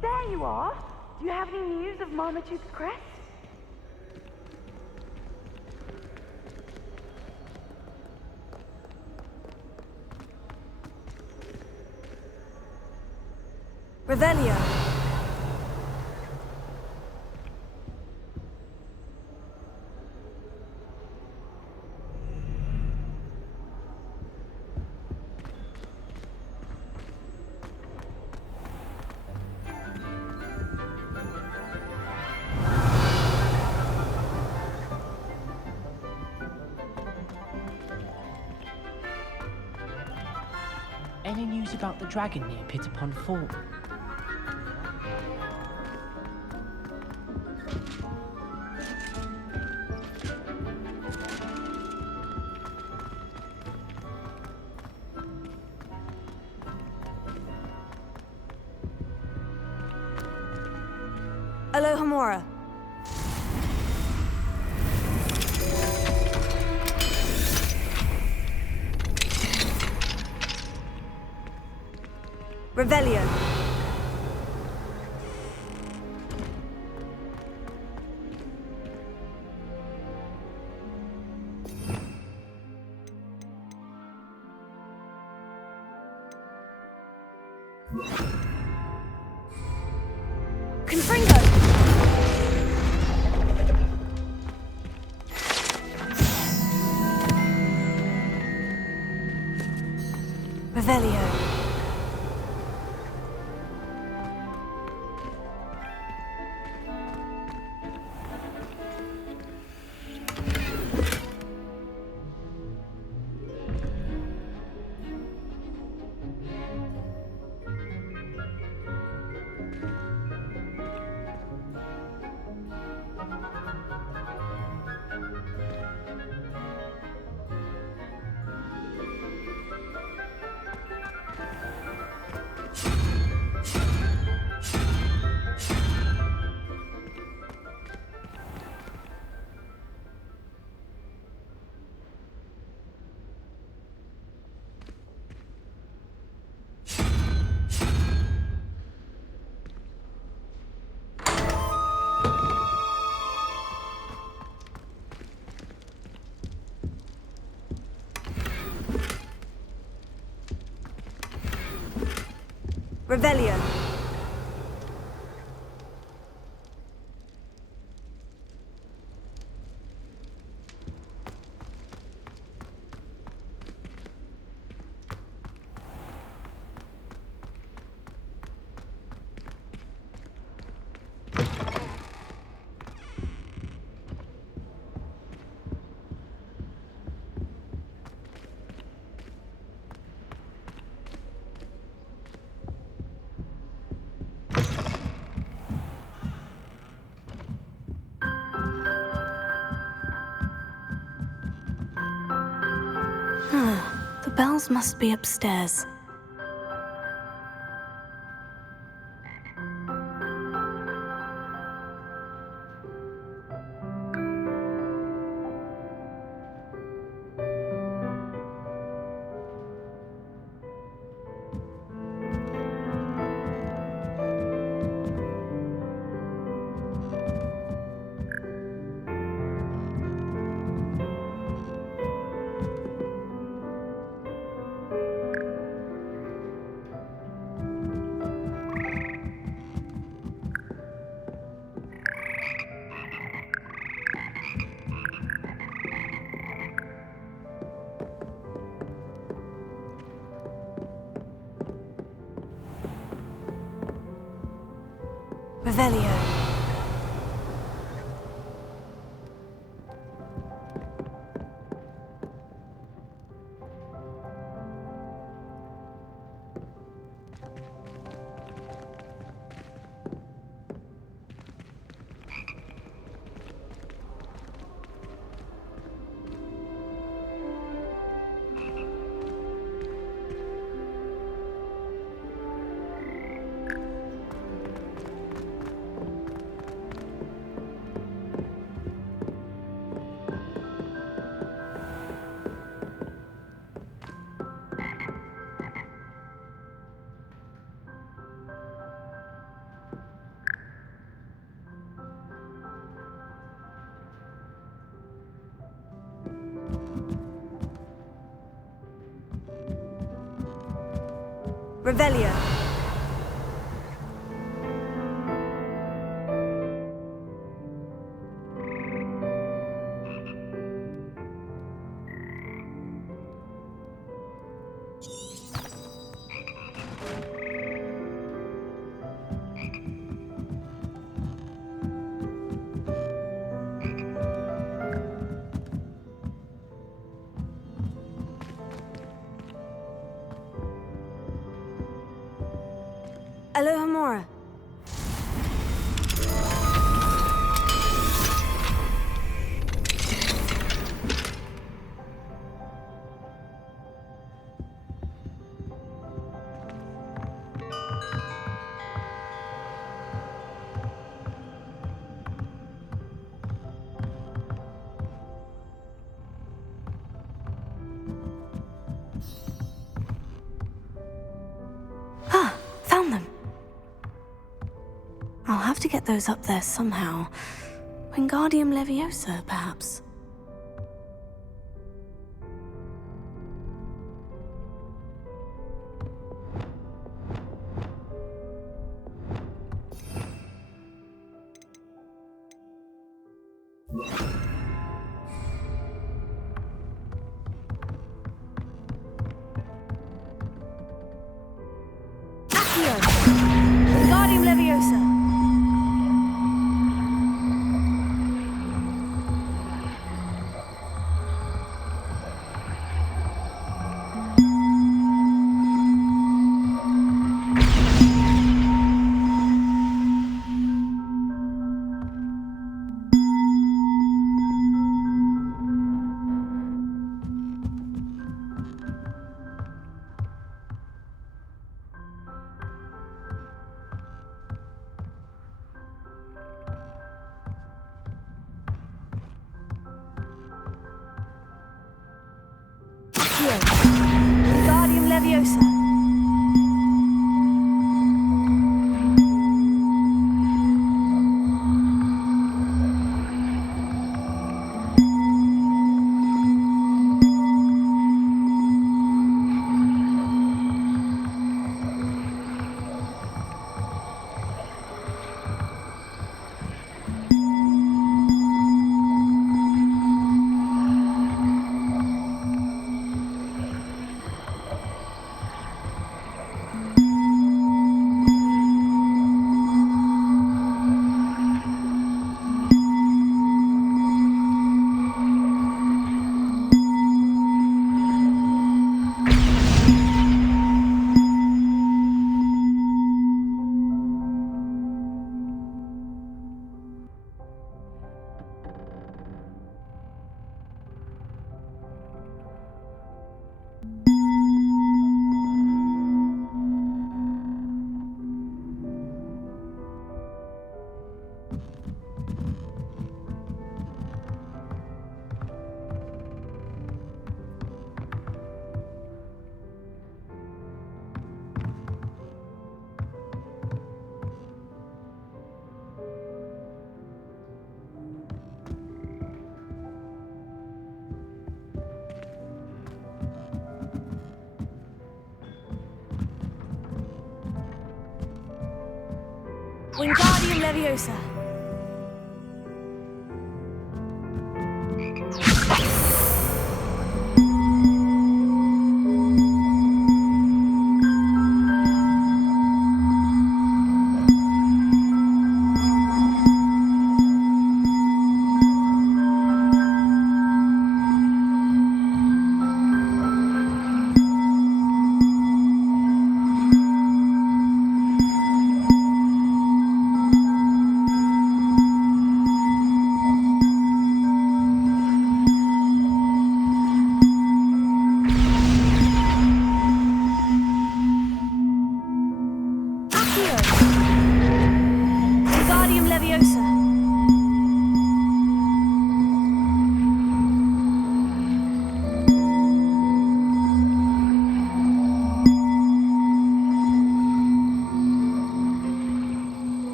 There you are. Do you have any news of Marmaduke's crest? Revelio. Any news about the dragon near Pitapon Fort? Alohomora. Revelio. Konfringo. Revelio. Revelio. The bells must be upstairs. Revelio. Revelio. Allohomora로. Ah, found them. I'll have to get those up there somehow. 윙가디움 Leviosa, perhaps. 윙가디움 Leviosa. 윙가디움 Leviosa. 윙가디움 Leviosa.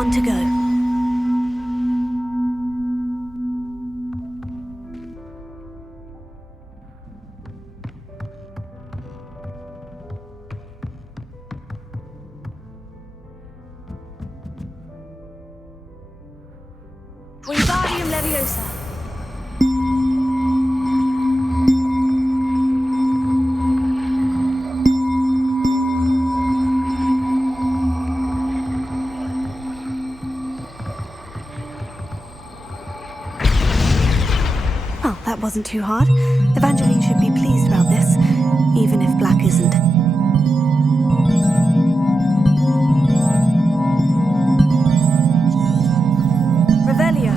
want to go. 윙가디움 레비오사. Well, that wasn't too hard. Evangeline should be pleased about this, even if Black isn't. Revelio.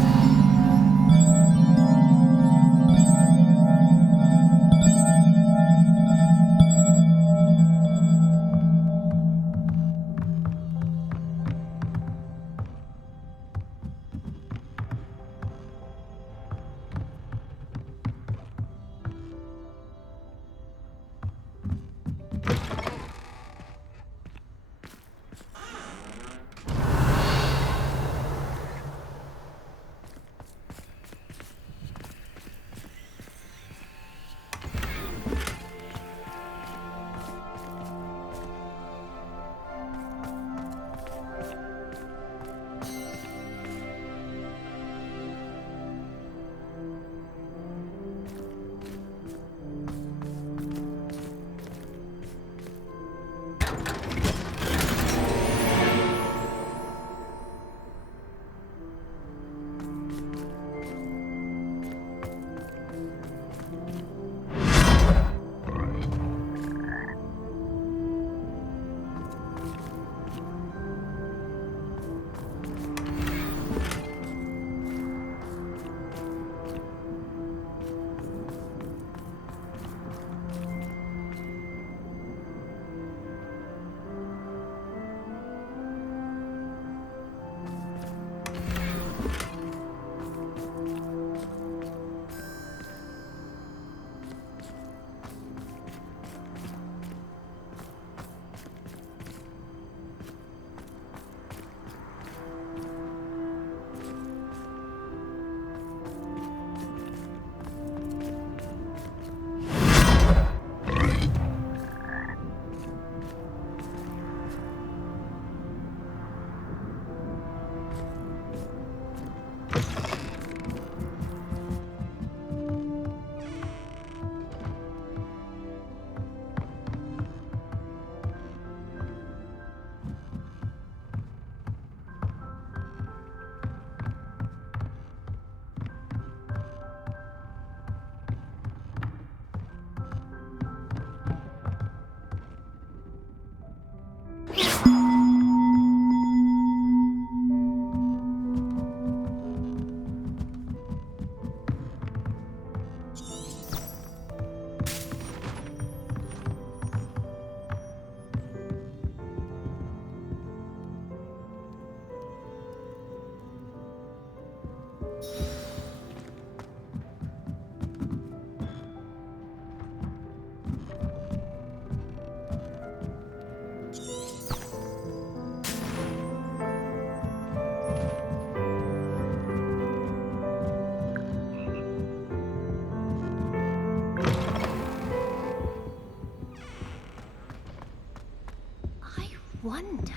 Wonder.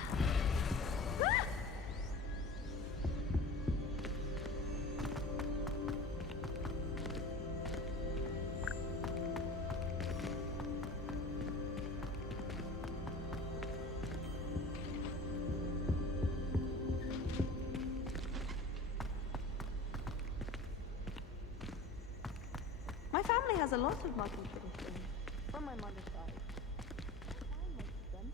My family has a lot of modern traditions from my mother's side. I make them.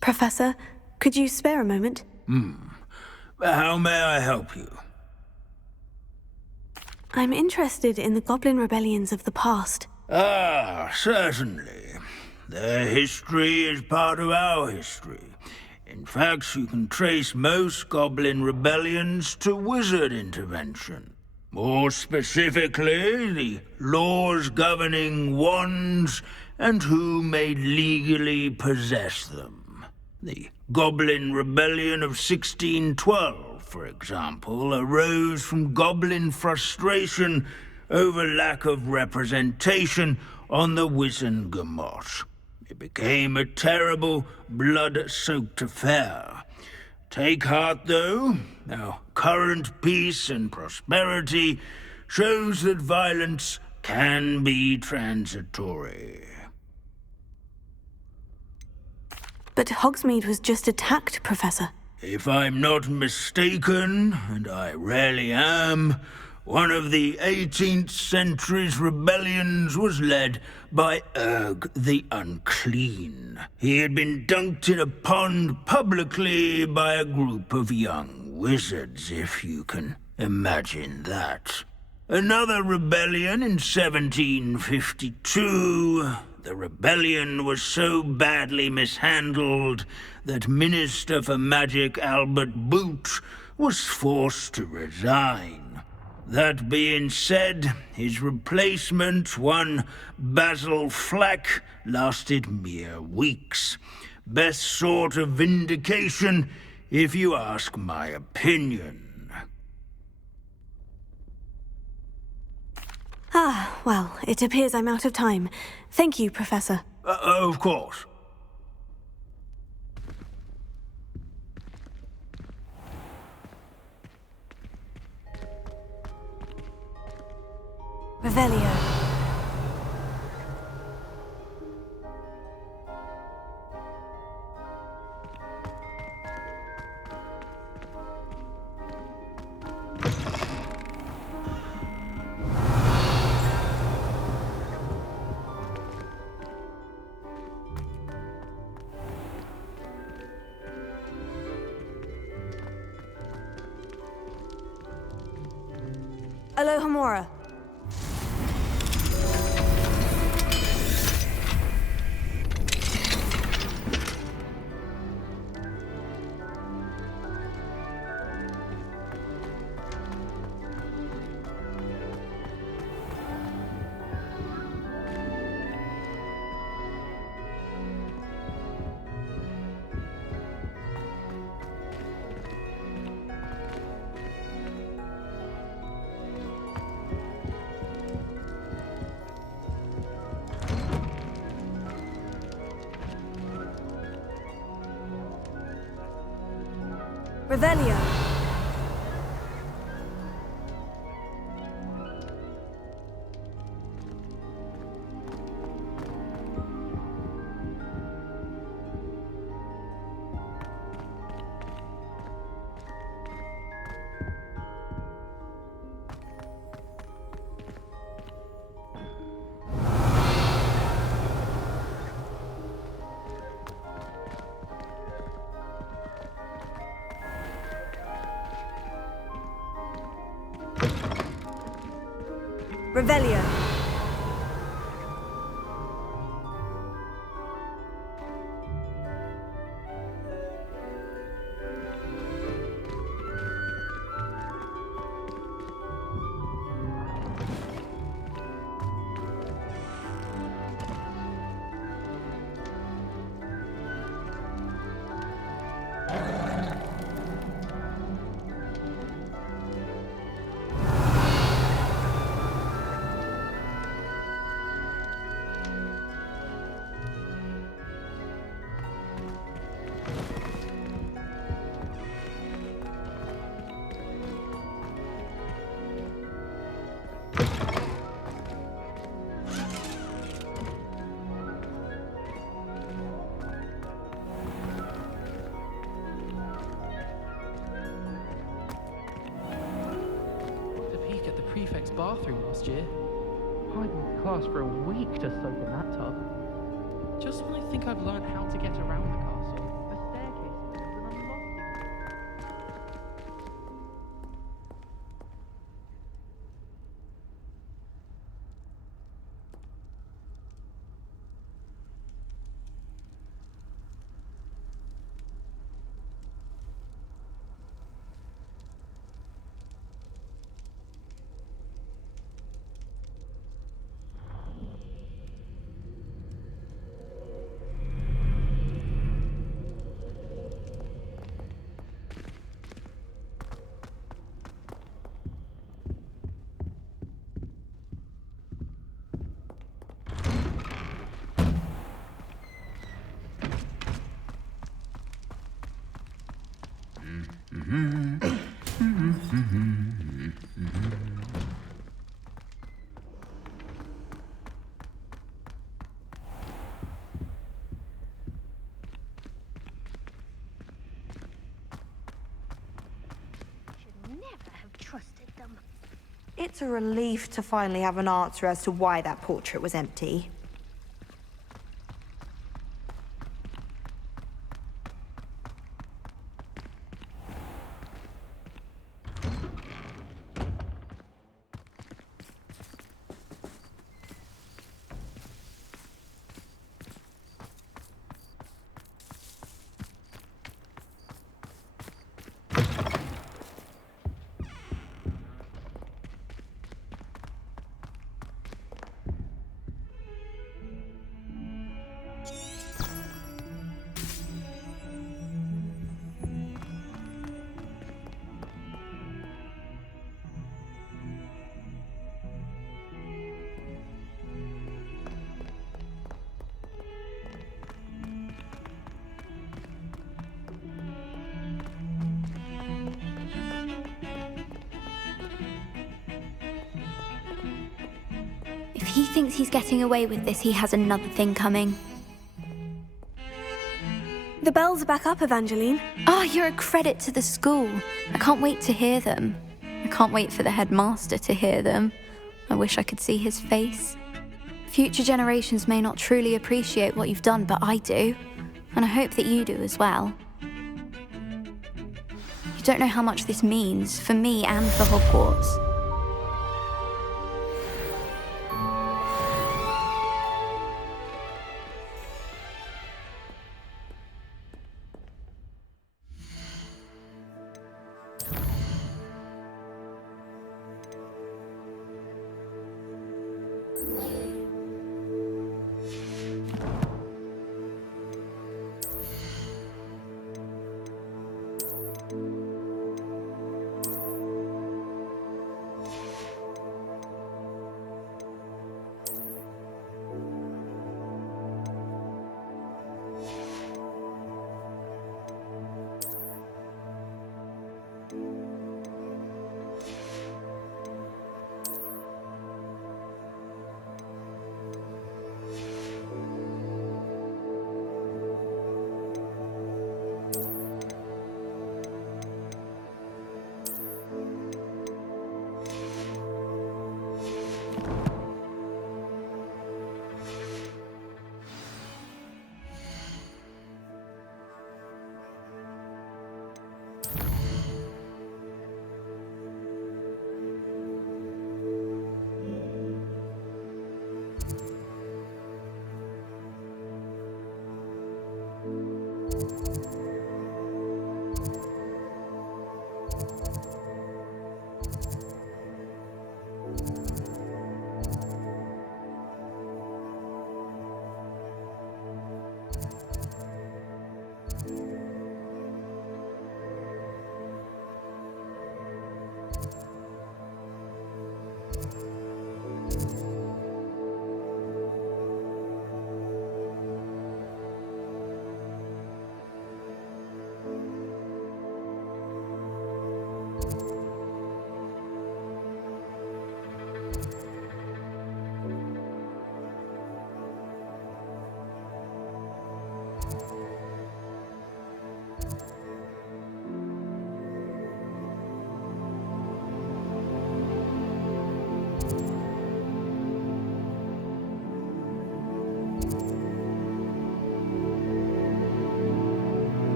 Professor, could you spare a moment? How may I help you? I'm interested in the goblin rebellions of the past. Ah, certainly. Their history is part of our history. In fact, you can trace most goblin rebellions to wizard intervention. More specifically, the laws governing wands and who may legally possess them. The Goblin Rebellion of 1612, for example, arose from goblin frustration over lack of representation on the Wizengamot. It became a terrible, blood-soaked affair. Take heart, though. Our current peace and prosperity shows that violence can be transitory. But Hogsmeade was just attacked, Professor. If I'm not mistaken, and I rarely am, one of the 18th century's rebellions was led by Urg the Unclean. He had been dunked in a pond publicly by a group of young wizards, if you can imagine that. Another rebellion in 1752. The rebellion was so badly mishandled that Minister for Magic Albert Boot was forced to resign. That being said, his replacement, one Basil Flack, lasted mere weeks. Best sort of vindication, if you ask my opinion. Ah, well, it appears I'm out of time. Thank you, Professor. Of course. Revelio. Alohomora. Revelio. Revelio. Prefect's bathroom last year. I'd been class for a week to soak in that tub. Just when I think I've learned how to get around the castle, the staircase opens and I'm lost. trusted them. It's a relief to finally have an answer as to why that portrait was empty. If he thinks he's getting away with this, he has another thing coming. The bells are back up, Evangeline. Oh, you're a credit to the school. I can't wait to hear them. I can't wait for the headmaster to hear them. I wish I could see his face. Future generations may not truly appreciate what you've done, but I do. And I hope that you do as well. You don't know how much this means for me and for Hogwarts.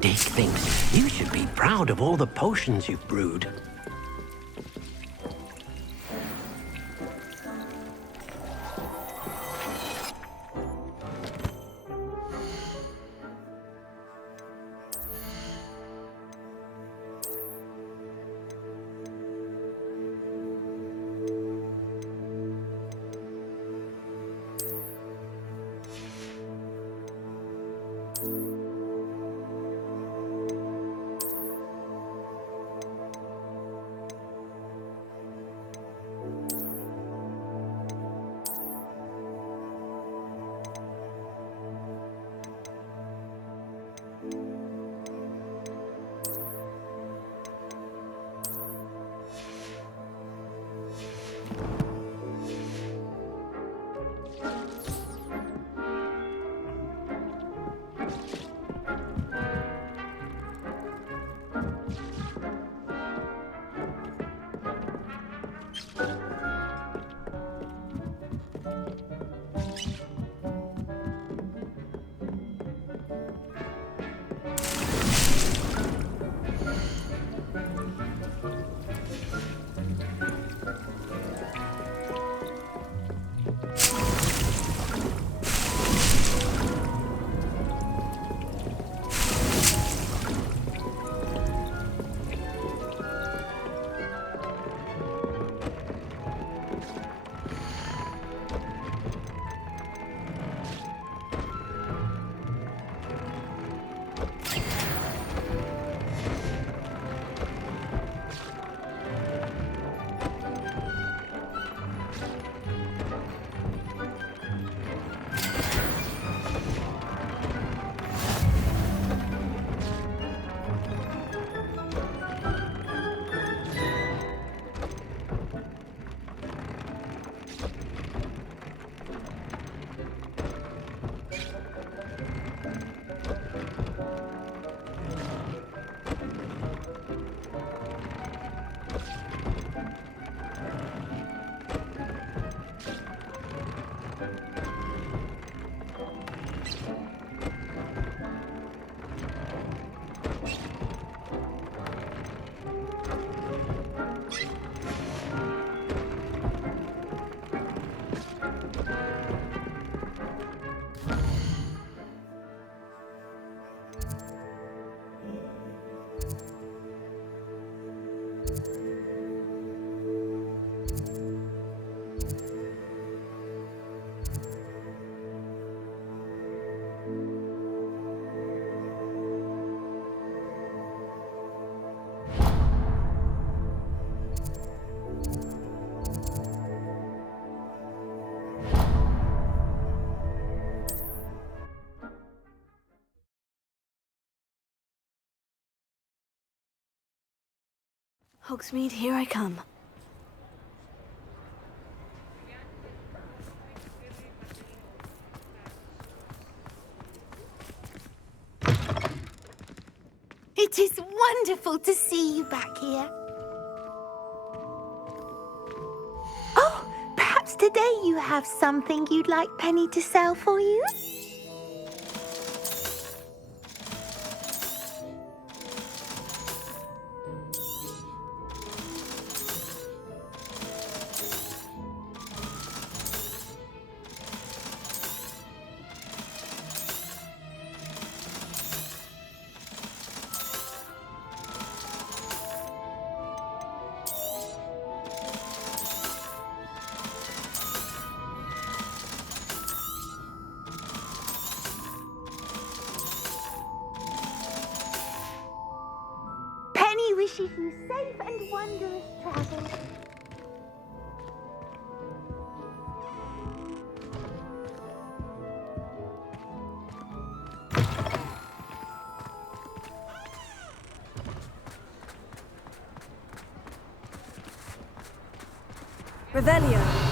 Dick thinks you should be proud of all the potions you've brewed. Hogsmeade, here I come. It is wonderful to see you back here. Oh, perhaps today you have something you'd like Penny to sell for you? Wishes you safe and wondrous travels. Revelio.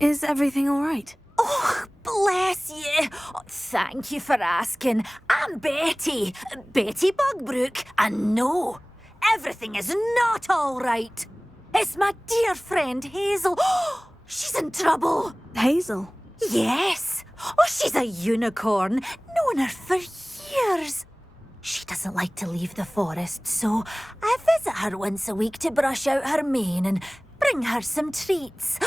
Is everything all right? Oh, bless you. Oh, thank you for asking. I'm Betty. Betty Bugbrook. And no, everything is not all right. It's my dear friend Hazel. Oh, she's in trouble. Hazel? Yes. Oh, she's a unicorn. Known her for years. She doesn't like to leave the forest, so I visit her once a week to brush out her mane and bring her some treats.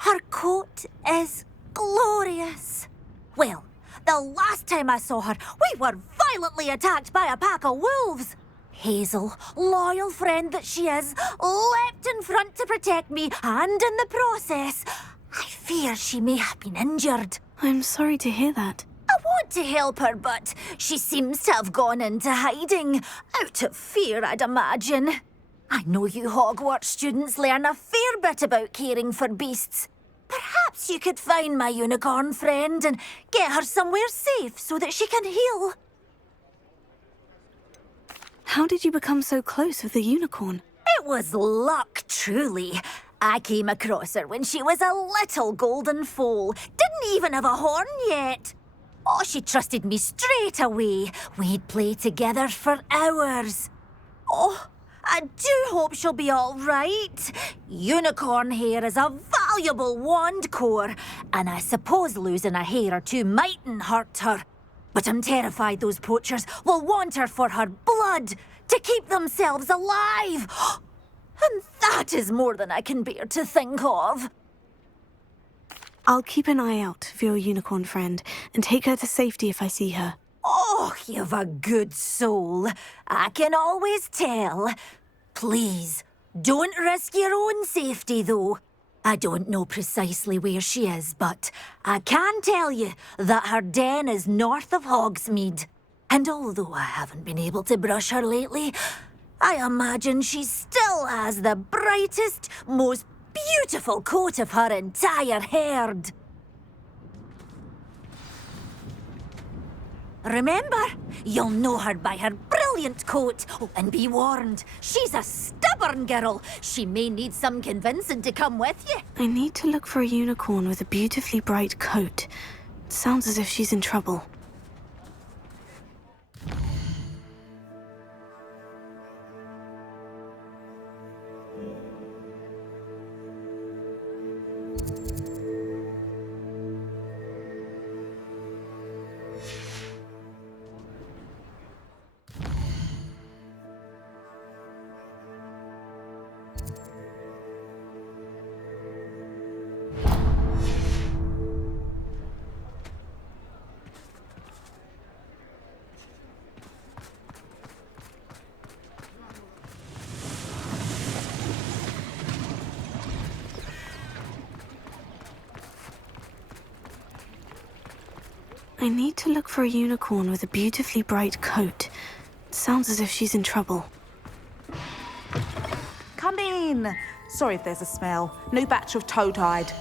Her coat is glorious. Well, the last time I saw her, we were violently attacked by a pack of wolves. Hazel, loyal friend that she is, leapt in front to protect me, and in the process, I fear she may have been injured. I'm sorry to hear that. I want to help her, but she seems to have gone into hiding. Out of fear, I'd imagine. I know you Hogwarts students learn a fair bit about caring for beasts. Perhaps you could find my unicorn friend and get her somewhere safe so that she can heal. How did you become so close with the unicorn? It was luck, truly. I came across her when she was a little golden foal. Didn't even have a horn yet. Oh, she trusted me straight away. We'd play together for hours. Oh, I do hope she'll be all right. Unicorn hair is a valuable wand core, and I suppose losing a hair or two mightn't hurt her. But I'm terrified those poachers will want her for her blood, to keep themselves alive. And that is more than I can bear to think of. I'll keep an eye out for your unicorn friend and take her to safety if I see her. Oh, you've a good soul. I can always tell. Please, don't risk your own safety, though. I don't know precisely where she is, but I can tell you that her den is north of Hogsmeade. And although I haven't been able to brush her lately, I imagine she still has the brightest, most beautiful coat of her entire herd. Remember, you'll know her by her brilliant coat. Oh, and be warned, she's a stubborn girl. She may need some convincing to come with you. I need to look for a unicorn with a beautifully bright coat. It sounds as if she's in trouble. I need to look for a unicorn with a beautifully bright coat. It sounds as if she's in trouble. Come in. Sorry if there's a smell. New batch of toad hide.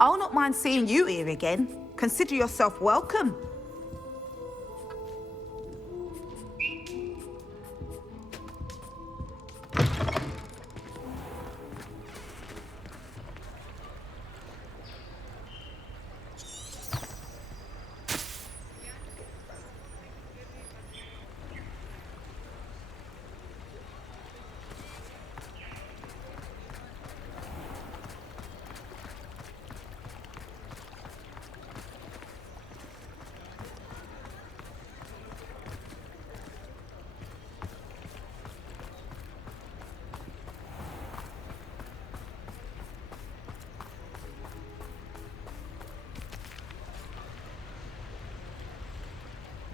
I'll not mind seeing you here again. Consider yourself welcome.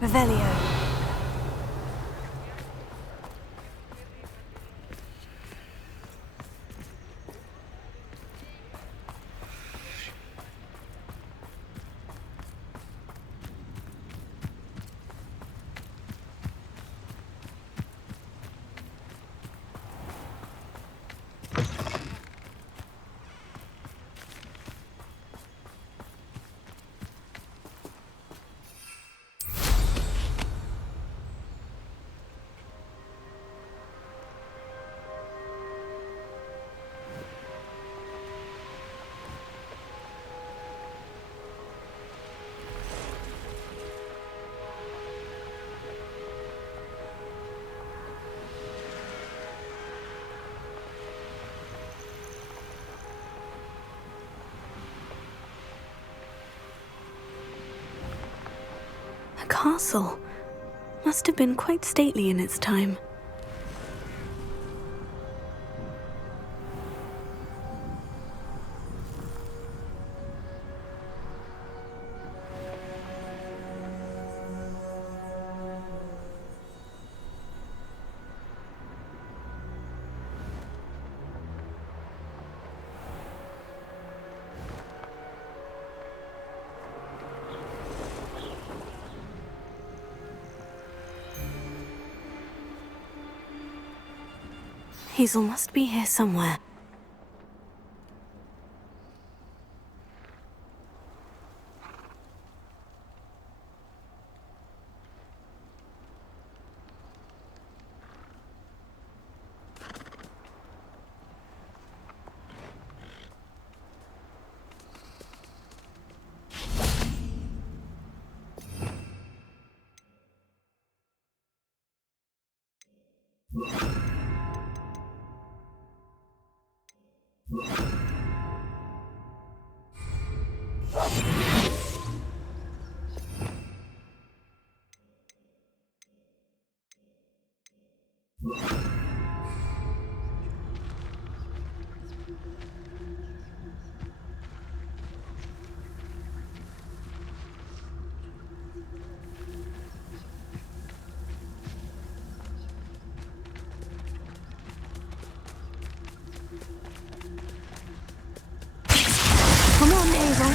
Revelio. A castle. Must have been quite stately in its time. Hazel must be here somewhere. Come on, Hazel.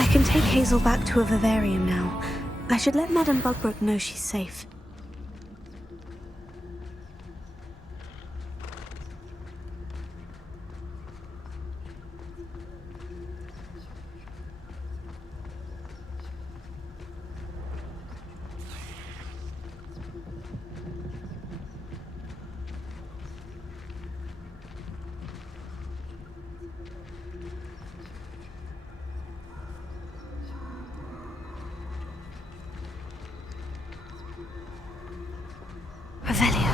I can take Hazel back to a vivarium now. I should let Madame Bugbrook know she's safe. Revelio.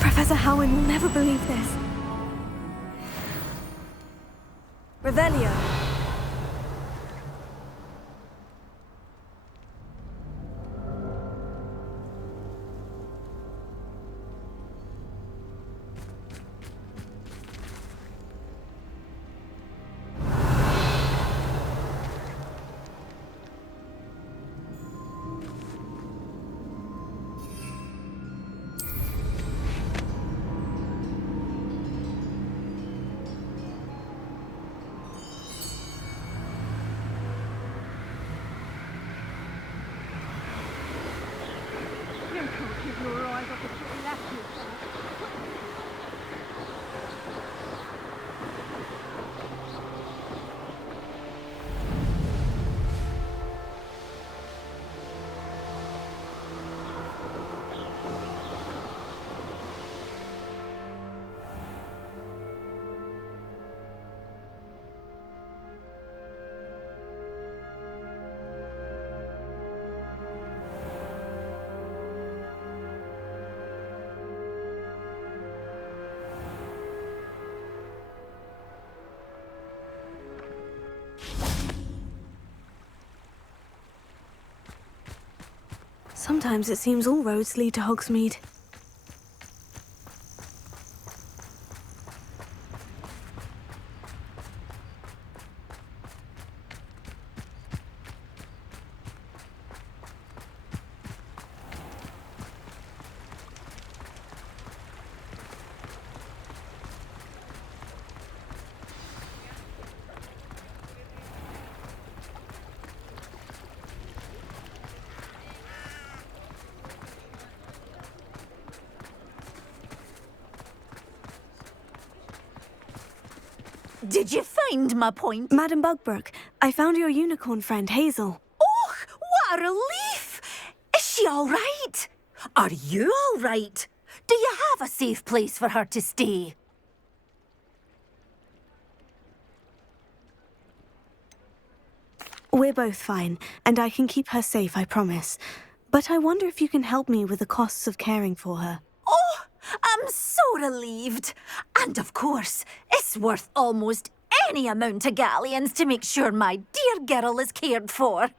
Professor Howin will never believe this. Revelio. Sometimes it seems all roads lead to Hogsmeade. Did you find my point? Madam Bugbrook, I found your unicorn friend Hazel. Oh, what a relief! Is she all right? Are you all right? Do you have a safe place for her to stay? We're both fine, and I can keep her safe, I promise. But I wonder if you can help me with the costs of caring for her. Oh, I'm so relieved. And of course, it's worth almost any amount of galleons to make sure my dear girl is cared for.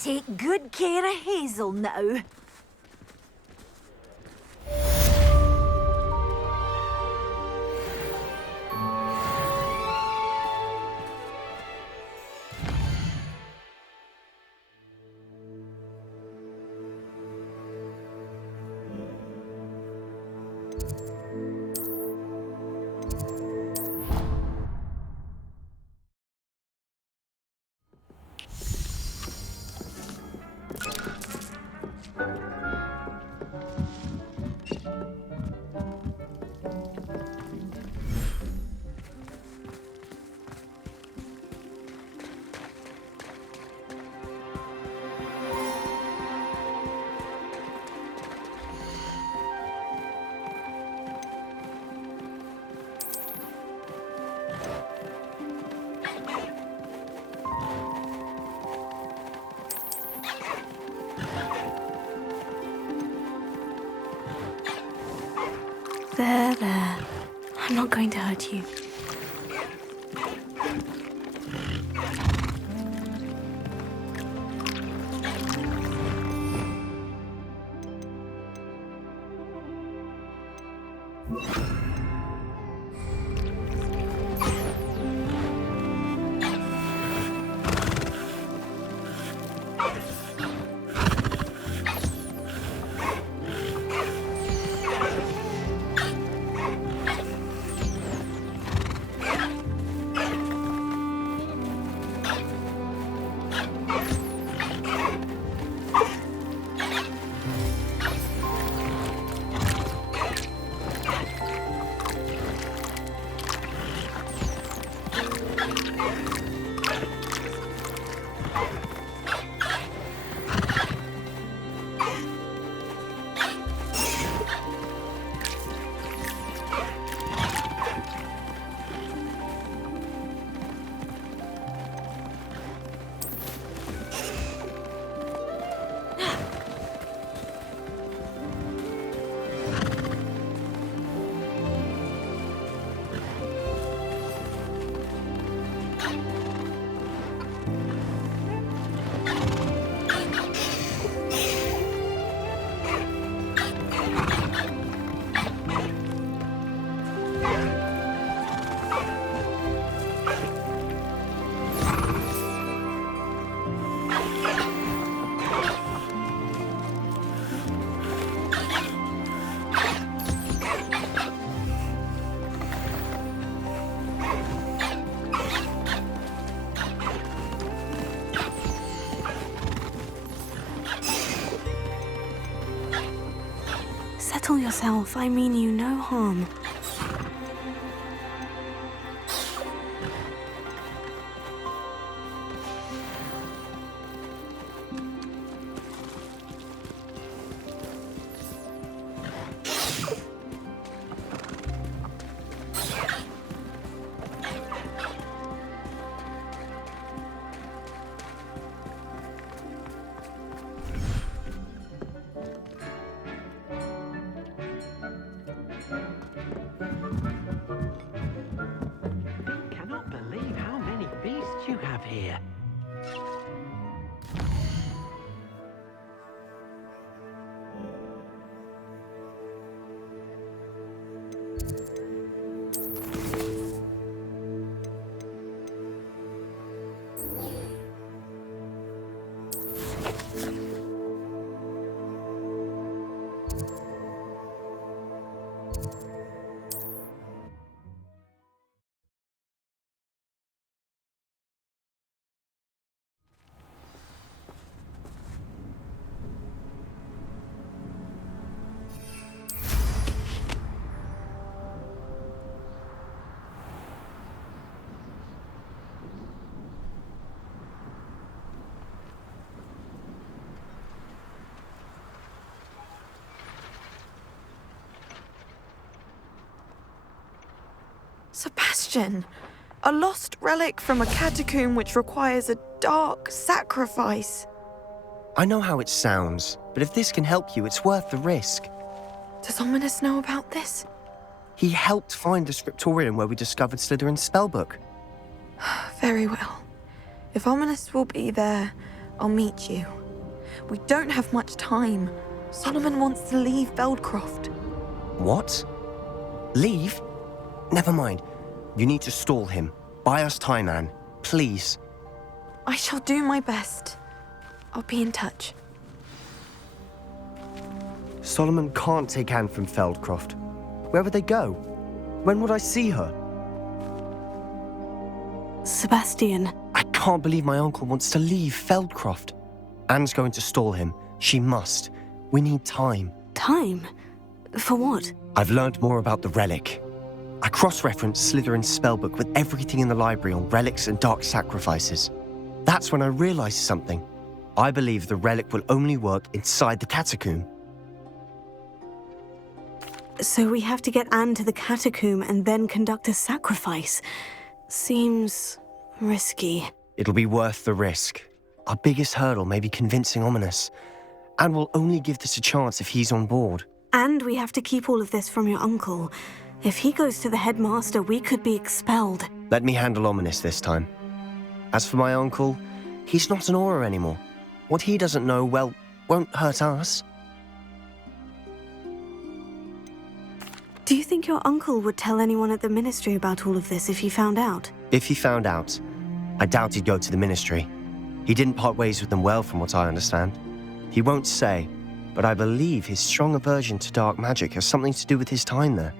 Take good care of Hazel now. There. I'm not going to hurt you. Settle yourself. I mean you no harm. Cannot believe how many beasts you have here. Sebastian, a lost relic from a catacomb which requires a dark sacrifice. I know how it sounds, but if this can help you, it's worth the risk. Does Ominous know about this? He helped find the scriptorium where we discovered Slytherin's spellbook. Very well. If Ominous will be there, I'll meet you. We don't have much time. Solomon wants to leave Beldcroft. What? Leave? Never mind. You need to stall him. Buy us time, Anne. Please. I shall do my best. I'll be in touch. Solomon can't take Anne from Feldcroft. Where would they go? When would I see her? Sebastian. I can't believe my uncle wants to leave Feldcroft. Anne's going to stall him. She must. We need time. Time? For what? I've learned more about the relic. I cross-referenced Slytherin's spellbook with everything in the library on relics and dark sacrifices. That's when I realized something. I believe the relic will only work inside the catacomb. So we have to get Anne to the catacomb and then conduct a sacrifice. Seems risky. It'll be worth the risk. Our biggest hurdle may be convincing Ominous. And we'll only give this a chance if he's on board. And we have to keep all of this from your uncle. If he goes to the headmaster, we could be expelled. Let me handle Ominous this time. As for my uncle, he's not an Auror anymore. What he doesn't know, well, won't hurt us. Do you think your uncle would tell anyone at the ministry about all of this if he found out? If he found out, I doubt he'd go to the ministry. He didn't part ways with them well, from what I understand. He won't say, but I believe his strong aversion to dark magic has something to do with his time there.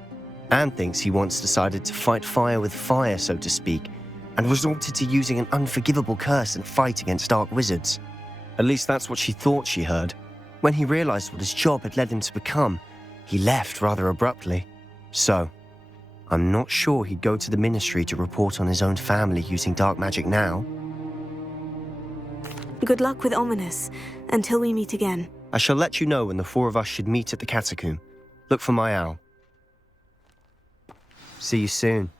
Anne thinks he once decided to fight fire with fire, so to speak, and resorted to using an unforgivable curse and fight against dark wizards. At least that's what she thought she heard. When he realized what his job had led him to become, he left rather abruptly. So, I'm not sure he'd go to the ministry to report on his own family using dark magic now. Good luck with Ominous, until we meet again. I shall let you know when the four of us should meet at the catacomb. Look for my owl. See you soon.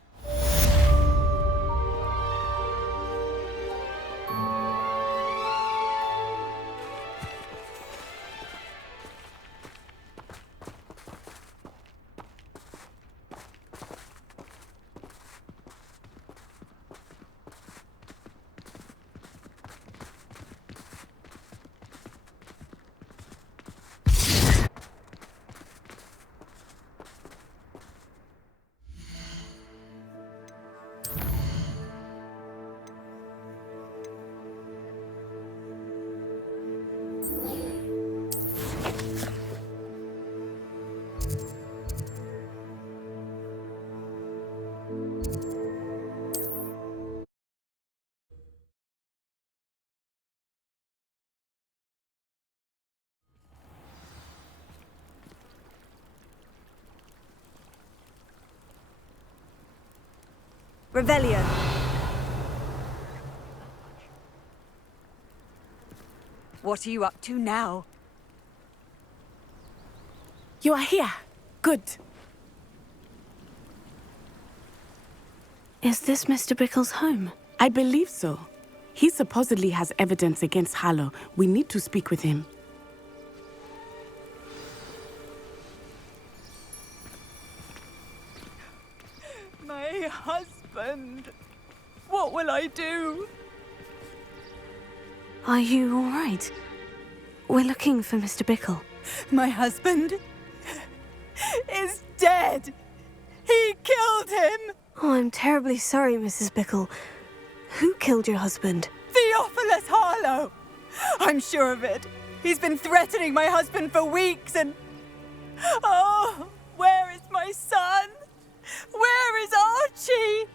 Revelio. What are you up to now? You are here. Good. Is this Mr. Bickle's home? I believe so. He supposedly has evidence against Harlow. We need to speak with him. My husband. What will I do? Are you all right? We're looking for Mr. Bickle. My husband is dead. He killed him. Oh, I'm terribly sorry, Mrs. Bickle. Who killed your husband? Theophilus Harlow. I'm sure of it. He's been threatening my husband for weeks and... Oh, where is my son? Where is Archie?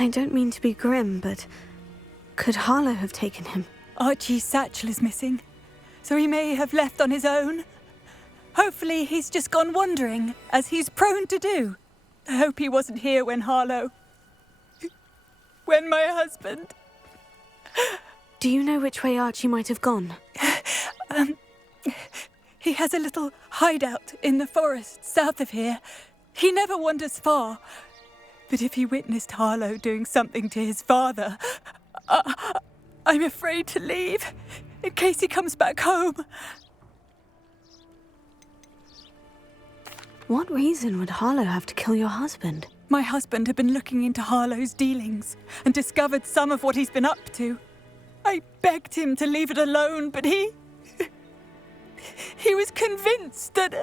I don't mean to be grim, but could Harlow have taken him? Archie's satchel is missing, so he may have left on his own. Hopefully he's just gone wandering, as he's prone to do. I hope he wasn't here when my husband... Do you know which way Archie might have gone? He has a little hideout in the forest south of here. He never wanders far. But if he witnessed Harlow doing something to his father, I'm afraid to leave, in case he comes back home. What reason would Harlow have to kill your husband? My husband had been looking into Harlow's dealings and discovered some of what he's been up to. I begged him to leave it alone, but he was convinced that...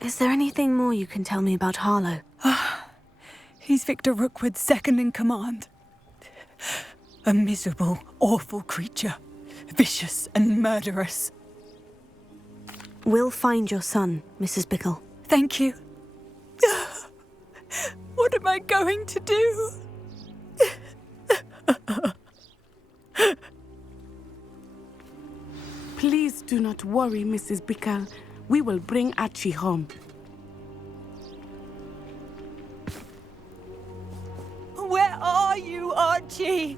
Is there anything more you can tell me about Harlow? He's Victor Rookwood's second in command. A miserable, awful creature. Vicious and murderous. We'll find your son, Mrs. Bickle. Thank you. What am I going to do? Please do not worry, Mrs. Bickle. We will bring Archie home. Where are you, Archie?